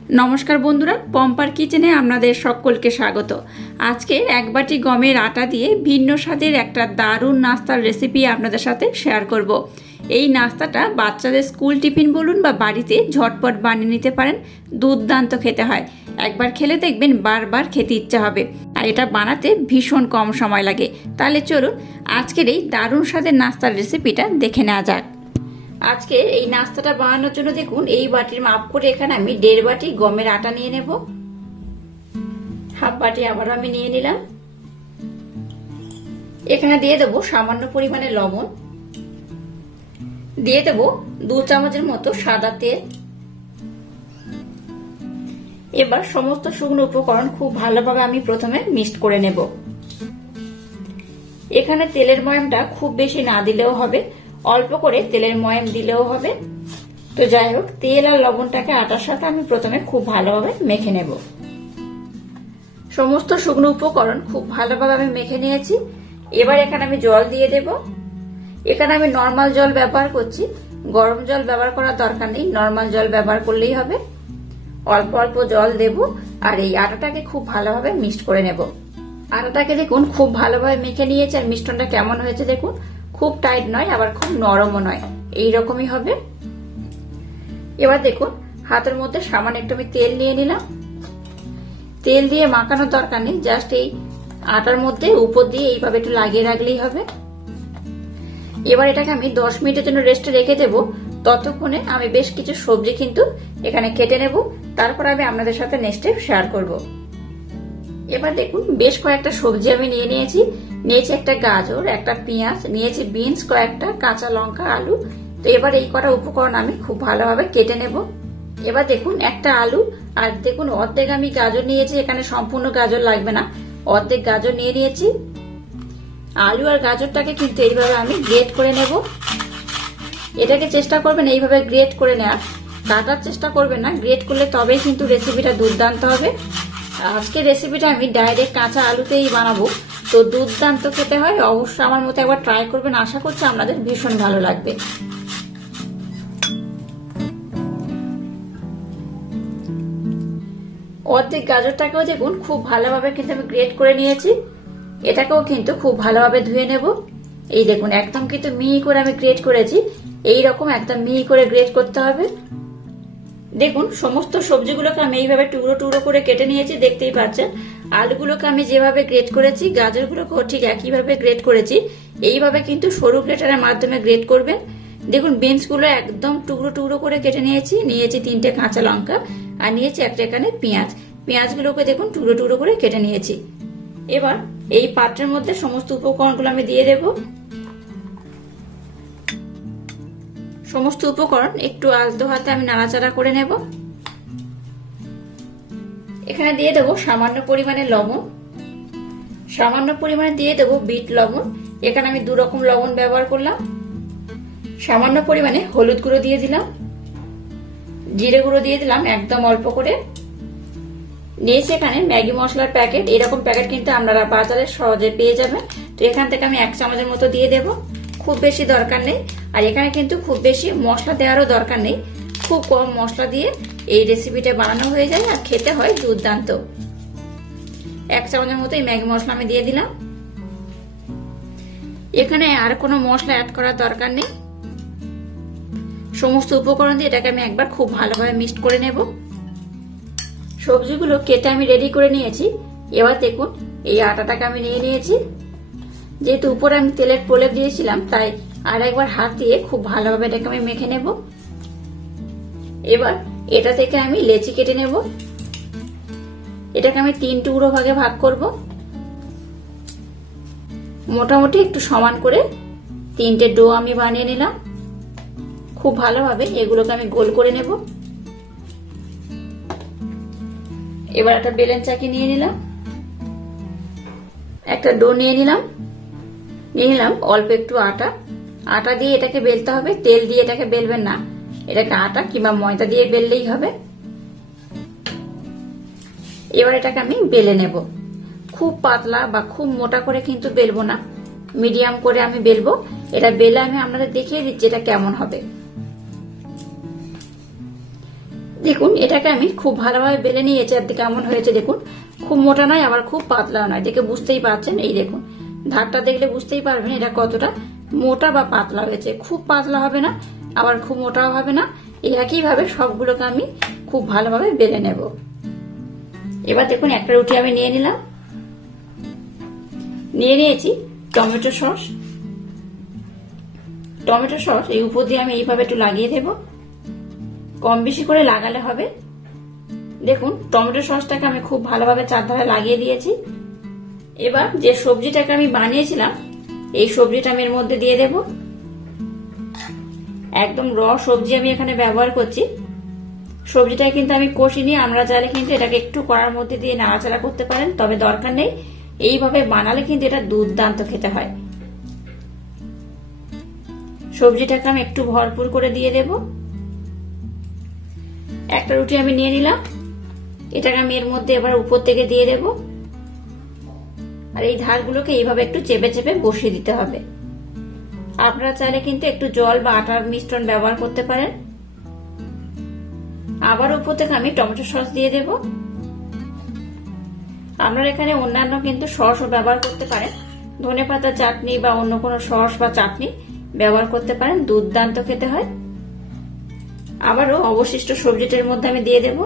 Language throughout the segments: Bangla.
নমস্কার বন্ধুরা, পম্পার কিচেনে আপনাদের সকলকে স্বাগত। আজকে এক বাটি গমের আটা দিয়ে ভিন্ন স্বাদের একটা দারুণ নাস্তার রেসিপি আপনাদের সাথে শেয়ার করব। এই নাস্তাটা বাচ্চাদের স্কুল টিফিন বলুন বা বাড়িতে ঝটপট বানিয়ে নিতে পারেন। দুর্দান্ত খেতে হয়, একবার খেলে দেখবেন বারবার খেতে ইচ্ছা হবে। আর এটা বানাতে ভীষণ কম সময় লাগে। তাহলে চলুন আজকের এই দারুণ স্বাদের নাস্তার রেসিপিটা দেখে নেওয়া যাক। আজকে এই নাস্তাটা বানানোর জন্য দেখুন এই বাটির মাপ করে এখানে আমি 1.5 বাটি গমের আটা নিয়ে নেব। হাফ বাটি আবার আমি নিয়ে নিলাম। এখানে দিয়ে দেবো সামান্য পরিমাণে লবণ, দিয়ে দেবো 2 চামচের মতো সাদা তেল। এবার সমস্ত শুকনো উপকরণ খুব ভালোভাবে আমি প্রথমে মিক্সড করে নেব। এখানে তেলের ময়ামটা খুব বেশি না দিলেও হবে, অল্প করে তেলের ময়াম দিলেও হবে। তো যাই হোক, তেল আর লবণটাকে আটার সাথে আমি প্রথমে খুব ভালোভাবে মেখে নেব। সমস্ত শুকনো উপকরণ খুব ভালোভাবে আমি মেখে নিয়েছি। এবার এখানে আমি জল দিয়ে দেব। এখানে আমি নর্মাল জল ব্যবহার করছি, গরম জল ব্যবহার করার দরকার নেই, নর্মাল জল ব্যবহার করলেই হবে। অল্প অল্প জল দেব আর এই আটাটাকে খুব ভালোভাবে মিক্সড করে নেব। আটাটাকে দেখুন খুব ভালোভাবে মেখে নিয়েছি। আর মিশ্রণটা কেমন হয়েছে দেখুন, খুব টাইট নয় আবার খুব নরমও নয়, এইরকমই হবে। এবার দেখুন হাতের মধ্যে সামান্য একটু আমি তেল নিয়ে নিলাম। তেল দিয়ে মাখানোর দরকার নেই, জাস্ট এই আটার মধ্যে উপর দিয়ে এইভাবে একটু লাগিয়ে রাখলেই হবে। এবার এটাকে আমি 10 মিনিটের জন্য রেস্টে রেখে দেব। ততক্ষণে আমি বেশ কিছু সবজি কিন্তু এখানে কেটে নেব, তারপর আমি আপনাদের সাথে নেক্সট স্টেপ শেয়ার করব। এবার দেখুন বেশ কয়েকটা সবজি আমি নিয়েছি একটা গাজর, একটা পেঁয়াজ নিয়েছি, বিনস কয়েকটা, কাঁচা লঙ্কা, আলু। তো এবার এই কটা উপকরণ আমি খুব ভালোভাবে কেটে নেব। এবার দেখুন একটা আলু আর দেখুন অর্ধেক আমি গাজর নিয়েছি, এখানে সম্পূর্ণ গাজর লাগবে না, অর্ধেক গাজর নিয়ে নিয়েছি। আলু আর গাজরটাকে কিন্তু এইভাবে আমি গ্রেট করে নেব। এটাকে চেষ্টা করবেন এইভাবে গ্রেট করে নেওয়ার, কাটার চেষ্টা করবেন না, গ্রেট করলে তবেই কিন্তু রেসিপিটা দুর্দান্ত হবে। আজকের রেসিপিটা আমি ডাইরেক্ট কাঁচা আলুতেই বানাবো, তো দুর্দান্ত খেতে হয়। অবশ্যই আমার মতো একবার ট্রাই করবেন, আশা করছি আপনাদের ভীষণ ভালো লাগবে। অর্ধেক গাজরটাকেও দেখুন খুব ভালোভাবে কিন্তু আমি গ্রেট করে নিয়েছি। এটাকেও কিন্তু খুব ভালোভাবে ধুয়ে নেব। এই দেখুন একদম কিন্তু মিহি করে আমি গ্রেট করেছি, এইরকম একদম মিহি করে গ্রেট করতে হবে। দেখুন সমস্ত সবজিগুলোকে আমি এইভাবে টুকরো টুকরো করে কেটে নিয়েছি, দেখতেই পাচ্ছেন। আলুগুলোকে আমি যেভাবে গ্রেট করেছি, গাজরগুলোকেও ঠিক একইভাবে গ্রেট করেছি। এইভাবে কিন্তু সরু গ্রেটারের মাধ্যমে গ্রেট করবেন। দেখুন বিনসগুলো একদম টুকরো টুকরো করে কেটে নিয়েছি 3টে কাঁচা লঙ্কা আর নিয়েছি একটা এখানে পেঁয়াজ। পেঁয়াজগুলোকে দেখুন টুকরো টুকরো করে কেটে নিয়েছি। এবার এই পাত্রের মধ্যে সমস্ত উপকরণগুলো আমি দিয়ে দেব। সমস্ত উপকরণ একটু আলতো হাতে আমি নাড়াচাড়া করে নেব। এখানে দিয়ে দেবো সামান্য পরিমাণে লবণ, সামান্য পরিমাণে দিয়ে দেবো বিট লবণ, এখানে আমি 2 রকম লবণ ব্যবহার করলাম। সামান্য পরিমাণে হলুদ গুঁড়ো দিয়ে দিলাম, জিরে গুঁড়ো দিয়ে দিলাম একদম অল্প করে। নিয়েছি এখানে ম্যাগি মশলার প্যাকেট, এরকম প্যাকেট কিন্তু আপনারা বাজারে সহজে পেয়ে যাবেন। তো এখান থেকে আমি 1 চামচের মতো দিয়ে দেব, খুব বেশি দরকার নেই। আর এখানে কিন্তু খুব বেশি মশলা দেওয়ারও দরকার নেই, খুব কম মশলা দিয়ে এই রেসিপিটা বানানো হয়ে যায় আর খেতে হয় দুর্দান্ত। 1 চামচের মতো এই ম্যাগি মশলা আমি দিয়ে দিলাম। এখানে আর কোনো মশলা অ্যাড করার দরকার নেই। সমস্ত উপকরণ দিয়ে এটাকে আমি একবার খুব ভালোভাবে মিক্সড করে নেব। সবজিগুলো কেটে আমি রেডি করে নিয়েছি। এবার দেখুন এই আটাটাকে আমি নিয়ে নিয়েছি। যেহেতু উপরে আমি তেলের প্রলেপ দিয়েছিলাম, তাই আর একবার হাত দিয়ে খুব ভালোভাবে এটাকে আমি মেখে নেব। এবার এটা থেকে আমি লেচি কেটে নেব। এটাকে আমি 3 টুকরো ভাগে ভাগ করব। মোটামুটি একটু সমান করে 3টে ডো আমি বানিয়ে নিলাম। খুব ভালোভাবে এগুলোকে আমি গোল করে নেব। এবার একটা বেলেন চাকি নিয়ে নিলাম, একটা ডো নিয়ে নিলাম অল্প একটু আটা। আটা দিয়ে এটাকে বেলতে হবে, তেল দিয়ে এটাকে বেলবেন না, এটাকে আটা কিংবা ময়দা দিয়ে বেললেই হবে। এবার এটাকে আমি বেলে নেব। খুব পাতলা বা খুব মোটা করে কিন্তু বেলবো না, মিডিয়াম করে আমি বেলবো। এটা বেলে আমি আপনাদের দেখিয়ে দিচ্ছি এটা কেমন হবে। দেখুন এটাকে আমি খুব ভালোভাবে বেলে নিয়েছি। আর কেমন হয়েছে দেখুন, খুব মোটা নয় আবার খুব পাতলাও নয়, দেখে বুঝতেই পারছেন। এই দেখুন ধারটা দেখলে বুঝতেই পারবেন এটা কতটা মোটা বা পাতলা হয়েছে। খুব পাতলা হবে না আবার খুব মোটাও হবে না। এই একইভাবে সবগুলোকে আমি খুব ভালোভাবে বেলে নেব। এবার দেখুন একটা রুটি আমি নিয়ে নিলাম, নিয়ে নিয়েছি টমেটো সস। টমেটো সস এই উপর দিয়ে আমি এইভাবে একটু লাগিয়ে দেব, কম বেশি করে লাগালে হবে। দেখুন টমেটো সসটাকে আমি খুব ভালোভাবে চারধারে লাগিয়ে দিয়েছি। এবার যে সবজিটাকে আমি বানিয়েছিলাম এই সবজিটা আমি এর মধ্যে দিয়ে দেব। একদম র সবজি আমি এখানে ব্যবহার করছি। সবজিটা কিন্তু আমি কষিনি, আমরা চাইলে কিন্তু এটাকে একটু কড়ার মধ্যে দিয়ে নাড়াচাড়া করতে পারেন, তবে দরকার নেই। এইভাবে বানালে কিন্তু এটা দুর্দান্ত খেতে হয়। সবজিটাকে আমি একটু ভরপুর করে দিয়ে দেব। একটা রুটি আমি নিয়ে নিলাম, এটাকে আমি এর মধ্যে এবার উপর থেকে দিয়ে দেব। আর এই ধারগুলোকে এইভাবে একটু চেপে চেপে বসিয়ে দিতে হবে। আপনারা চাইলে কিন্তু একটু জল বা আটার মিশ্রণ ব্যবহার করতে পারেন। আবার উপর থেকে আমি টমেটো সস দিয়ে দেব। আপনারা এখানে অন্যান্য কিন্তু সসও ব্যবহার করতে পারেন, ধনেপাতা চাটনি বা অন্য কোনো সস বা চাটনি ব্যবহার করতে পারেন, দুর্দান্ত খেতে হয়। আবারও অবশিষ্ট সবজিটার মধ্যে আমি দিয়ে দেব।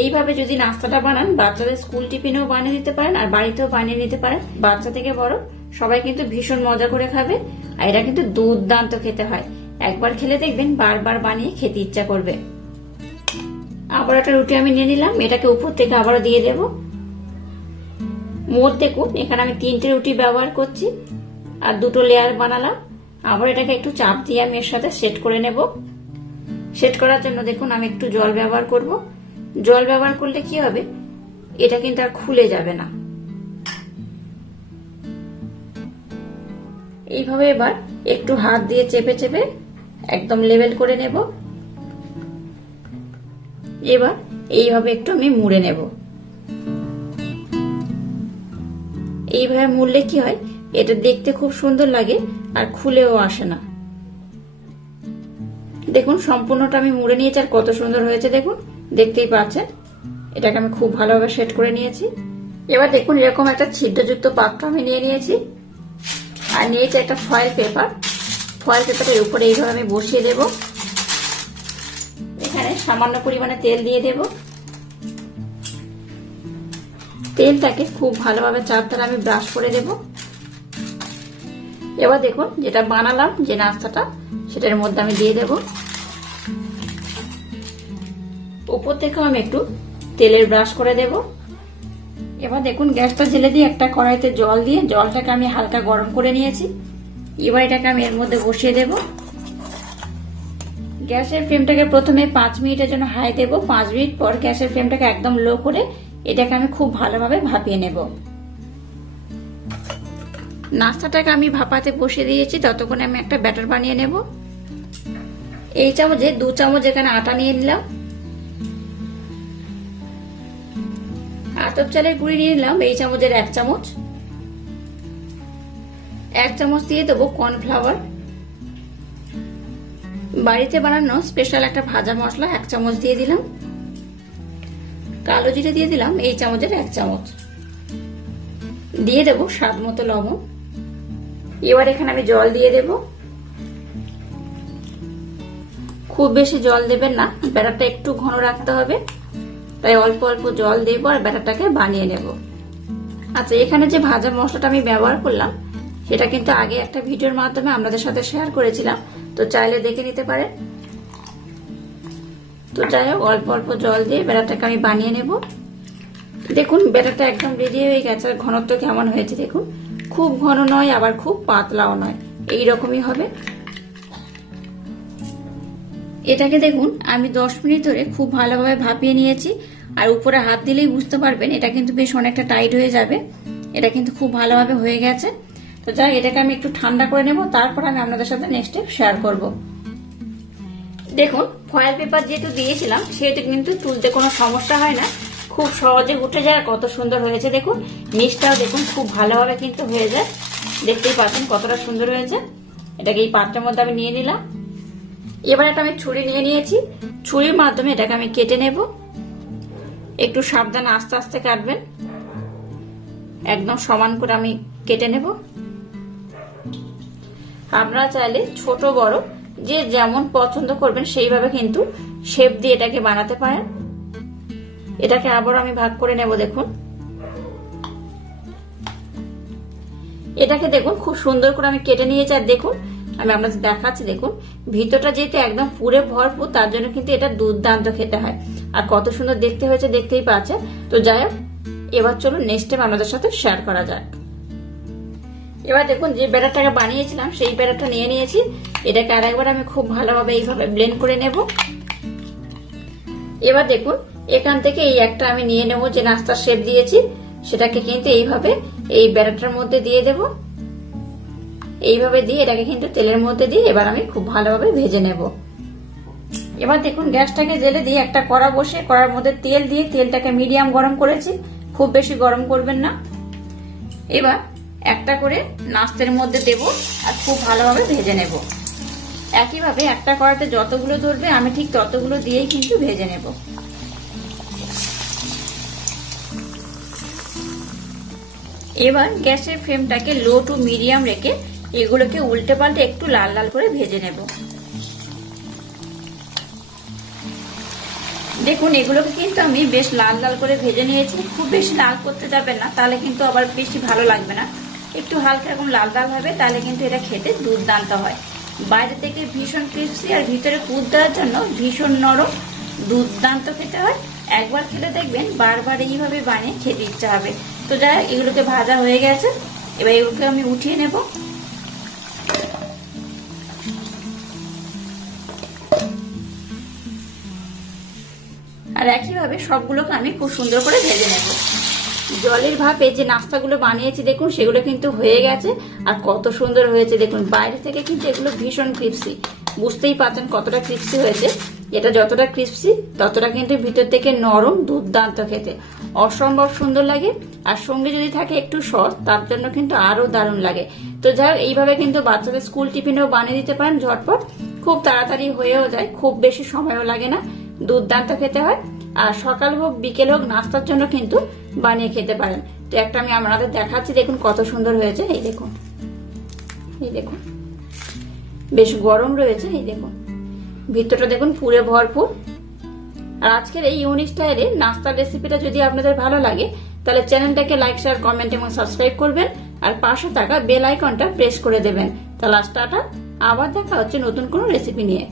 এইভাবে যদি নাস্তাটা বানান বাচ্চাদের স্কুল টিফিনেও বানিয়ে দিতে পারেন আর বাড়িতেও বানিয়ে নিতে পারেন। বাচ্চা থেকে বড় সবাই কিন্তু ভীষণ মজা করে খাবে। আর এটা কিন্তু দুর্দান্ত খেতে হয়, একবার খেলে দেখবেন বারবার বানিয়ে খেতে ইচ্ছা করবে। আবার একটা রুটি আমি নিয়ে নিলাম, এটাকে উপর থেকে আবারও দিয়ে দেব। মোট দেখুন এখানে আমি 3টে রুটি ব্যবহার করছি আর 2টো লেয়ার বানালাম। আবার এটাকে একটু চাপ দিয়ে আমি এর সাথে সেট করে নেব। সেট করার জন্য দেখুন আমি একটু জল ব্যবহার করব। জল ব্যবহার করলে কি হবে, এটা কিন্তু আর খুলে যাবে না। এইভাবে এবার একটু হাত দিয়ে চেপে চেপে একদম লেভেল করে নেব। এবার এইভাবে একটু আমি মুড়ে নেব। এইভাবে মুড়লে কি হয়, এটা দেখতে খুব সুন্দর লাগে আর খুলেও আসে না। দেখুন সম্পূর্ণটা আমি মুড়ে নিয়েছি আর কত সুন্দর হয়েছে দেখুন, দেখতেই পাচ্ছেন। এটাকে আমি খুব ভালোভাবে সেট করে নিয়েছি। এবার দেখুন এরকম একটা ছিদ্রযুক্ত পাত্র আমি নিয়ে নিয়েছি আর নিয়েছি একটা ফয়েল পেপার। ফয়েল পেপারের উপরে এইভাবে আমি বসিয়ে দেব। এখানে সামান্য পরিমাণে তেল দিয়ে দেব। তেলটাকে খুব ভালোভাবে চারধারে আমি ব্রাশ করে দেব। এবার দেখুন যেটা বানালাম যে নাস্তাটা সেটার মধ্যে আমি দিয়ে দেব। উপর থেকেও আমি একটু তেলের ব্রাশ করে দেব। এবার দেখুন গ্যাসটা জেলে দিয়ে একটা কড়াইতে জল দিয়ে জলটাকে আমি হালকা গরম করে নিয়েছি। এবার এটাকে আমি এর মধ্যে বসিয়ে দেব। গ্যাসের ফ্লেমটাকে প্রথমে 5 মিনিটের জন্য হাই দেব। 5 মিনিট পর গ্যাসের ফ্লেমটাকে একদম লো করে এটাকে আমি খুব ভালোভাবে ভাপিয়ে নেব। নাস্তাটাকে আমি ভাপাতে বসিয়ে দিয়েছি, ততক্ষণে আমি একটা ব্যাটার বানিয়ে নেব। এই চামচে 2 চামচ এখানে আটা নিয়ে নিলাম। আতপ চালের গুঁড়ি নিয়ে নিলাম এই চামচের 1 চামচ। 1 চামচ দিয়ে দেবো কর্নফ্লাওয়ার। বাড়িতে বানানো স্পেশাল একটা ভাজা মশলা 1 চামচ দিয়ে দিলাম। কালো জিরে দিয়ে দিলাম এই চামচের 1 চামচ। দিয়ে দেবো স্বাদ মতো লবণ। এবার এখানে আমি জল দিয়ে দেব। খুব বেশি জল দেবেন না, ব্যাটারটা একটু ঘন রাখতে হবে, তাই অল্প অল্প জল দেব আর ব্যাটারটাকে বানিয়ে নেব। আচ্ছা, এখানে যে ভাজা মশলাটা আমি ব্যবহার করলাম সেটা কিন্তু আগে একটা ভিডিওর মাধ্যমে আপনাদের সাথে শেয়ার করেছিলাম, তো চাইলে দেখে নিতে পারেন। তো যাই হোক অল্প অল্প জল দিয়ে ব্যাটারটাকে আমি বানিয়ে নেব। দেখুন ব্যাটারটা একদম রেডি হয়ে গেছে। আর ঘনত্ব কেমন হয়েছে দেখুন, খুব ঘন নয় আবার খুব পাতলাও নয়, এই রকমই হবে। এটাকে দেখুন আমি 10 মিনিট ধরে খুব ভালোভাবে ভাপিয়ে নিয়েছি। আর উপরে হাত দিলেই বুঝতে পারবেন এটা কিন্তু বেশ অনেকটা টাইট হয়ে যাবে। এটা কিন্তু খুব ভালোভাবে হয়ে গেছে। তো যাই এটাকে আমি একটু ঠান্ডা করে নেব, তারপর আমি আপনাদের সাথে নেক্সট স্টেপ শেয়ার করব। দেখুন ফয়েল পেপার যেহেতু দিয়েছিলাম সেহেতু কিন্তু তুলতে কোনো সমস্যা হয় না, খুব সহজে উঠে যায়। কত সুন্দর হয়েছে দেখুন, নিচটাও দেখুন খুব ভালোভাবে কিন্তু হয়ে যায়। দেখতেই পাচ্ছেন কতটা সুন্দর হয়েছে। এটাকে এই পাত্রের মধ্যে আমি নিয়ে নিলাম। এবার একটা আমি ছুরি নিয়ে নিয়েছি, ছুরির মাধ্যমে এটাকে আমি কেটে নেব। একটু সাবধানে আস্তে আস্তে কাটবেন, একদম সমান করে আমি কেটে নেব। আপনারা চাইলে ছোট বড় যে যেমন পছন্দ করবেন সেইভাবে কিন্তু শেপ দিয়ে এটাকে বানাতে পারেন। এটাকে আবার আমি ভাগ করে নেব। দেখুন এটাকে দেখুন খুব সুন্দর করে আমি কেটে নিয়েছি। আর দেখুন আমি আপনাদের দেখাচ্ছি, দেখুন ভিতরটা যেহেতু একদম পুরে ভরপুর, তার জন্য কিন্তু এটা দুর্দান্ত খেতে হয়। আর কত সুন্দর দেখতে হয়েছে দেখতেই পাচ্ছেন। তো যাই হোক, এবার চলুন নেক্সট স্টেপ আপনাদের সাথে শেয়ার করা যাক। এবার দেখুন যে ব্যাটারটাকে বানিয়েছিলাম সেই ব্যাটারটা নিয়ে নিয়েছি। এটাকে আরেকবার আমি খুব ভালোভাবে এইভাবে ব্লেন্ড করে নেব। এবার দেখুন এখান থেকে এই একটা আমি নিয়ে নেব, যে নাস্তার শেপ দিয়েছি সেটাকে কিন্তু এইভাবে এই ব্যাটারটার মধ্যে দিয়ে দেব। এইভাবে দিয়ে এটাকে কিন্তু তেলের মধ্যে দিয়ে এবার আমি খুব ভালোভাবে ভেজে নেব। এবার দেখুন গ্যাসটাকে জেলে দিয়ে একটা কড়া বসে কড়ার মধ্যে তেল দিয়ে তেলটাকে মিডিয়াম গরম করেছি, খুব বেশি গরম করবেন না। এবার একটা করে নাস্তার মধ্যে দেব আর খুব ভালোভাবে ভেজে নেব। একইভাবে একটা কড়াতে যতগুলো ধরবে আমি ঠিক ততগুলো দিয়েই কিন্তু ভেজে নেব। এবার গ্যাসের ফ্লেমটাকে লো টু মিডিয়াম রেখে এগুলোকে উল্টে পাল্টে একটু লাল লাল করে ভেজে নেব। দেখুন এগুলোকে কিন্তু আমি বেশ লাল লাল করে ভেজে নিয়েছি। খুব বেশি লাল করতে যাবেন না, তাহলে কিন্তু আবার বেশি ভালো লাগবে না। একটু হালকা এরকম লাল লাল হবে, তাহলে কিন্তু এটা খেতে দুর্দান্ত হয়। বাইরে থেকে ভীষণ ক্রিস্পি আর ভিতরে পুর দেওয়ার জন্য ভীষণ নরম, দুর্দান্ত খেতে হয়। একবার খেলে দেখবেন বারবার এইভাবে বানিয়ে খেতে ইচ্ছা হবে। তো যাই হোক, এগুলোকে ভাজা হয়ে গেছে, এবার এগুলোকে আমি উঠিয়ে নেব। আর একইভাবে সবগুলোকে আমি খুব সুন্দর করে ভেজে নেব। জলের ভাপে যে নাস্তাগুলো বানিয়েছি দেখুন সেগুলো কিন্তু হয়ে গেছে। আর কত সুন্দর হয়েছে দেখুন, বাইরে থেকে কিন্তু এগুলো ভীষণ ক্রিস্পি, বুঝতেই পারছেন কতটা ক্রিস্পি হয়েছে। এটা যতটা ক্রিস্পি ততটা কিন্তু ভিতর থেকে নরম, দুর্দান্ত খেতে অসম্ভব সুন্দর লাগে। আর সঙ্গে যদি থাকে একটু সস, তার জন্য কিন্তু আরো দারুণ লাগে। তো যাই হোক, এইভাবে কিন্তু বাচ্চাদের স্কুল টিফিনেও বানিয়ে দিতে পারেন ঝটপট, খুব তাড়াতাড়ি হয়েও যায়, খুব বেশি সময়ও লাগে না, দুর্দান্ত খেতে হয়। আর সকাল হোক বিকেল হোক নাস্তার জন্য কিন্তু বানিয়ে খেতে পারেন। তো একটা আমি আপনাদের দেখাচ্ছি, দেখুন কত সুন্দর হয়েছে। এই দেখুন, এই দেখুন বেশ গরম রয়েছে। এই দেখুন ভিতরটা দেখুন পুরে ভরপুর। আর আজকের এই ইউনিক স্টাইলে নাস্তার রেসিপিটা যদি আপনাদের ভালো লাগে তাহলে চ্যানেলটাকে লাইক, শেয়ার, কমেন্ট এবং সাবস্ক্রাইব করবেন। আর পাশে থাকা বেল আইকনটা প্রেস করে দেবেন। তাহলে টাটা, আবার দেখা হচ্ছে নতুন কোনো রেসিপি নিয়ে।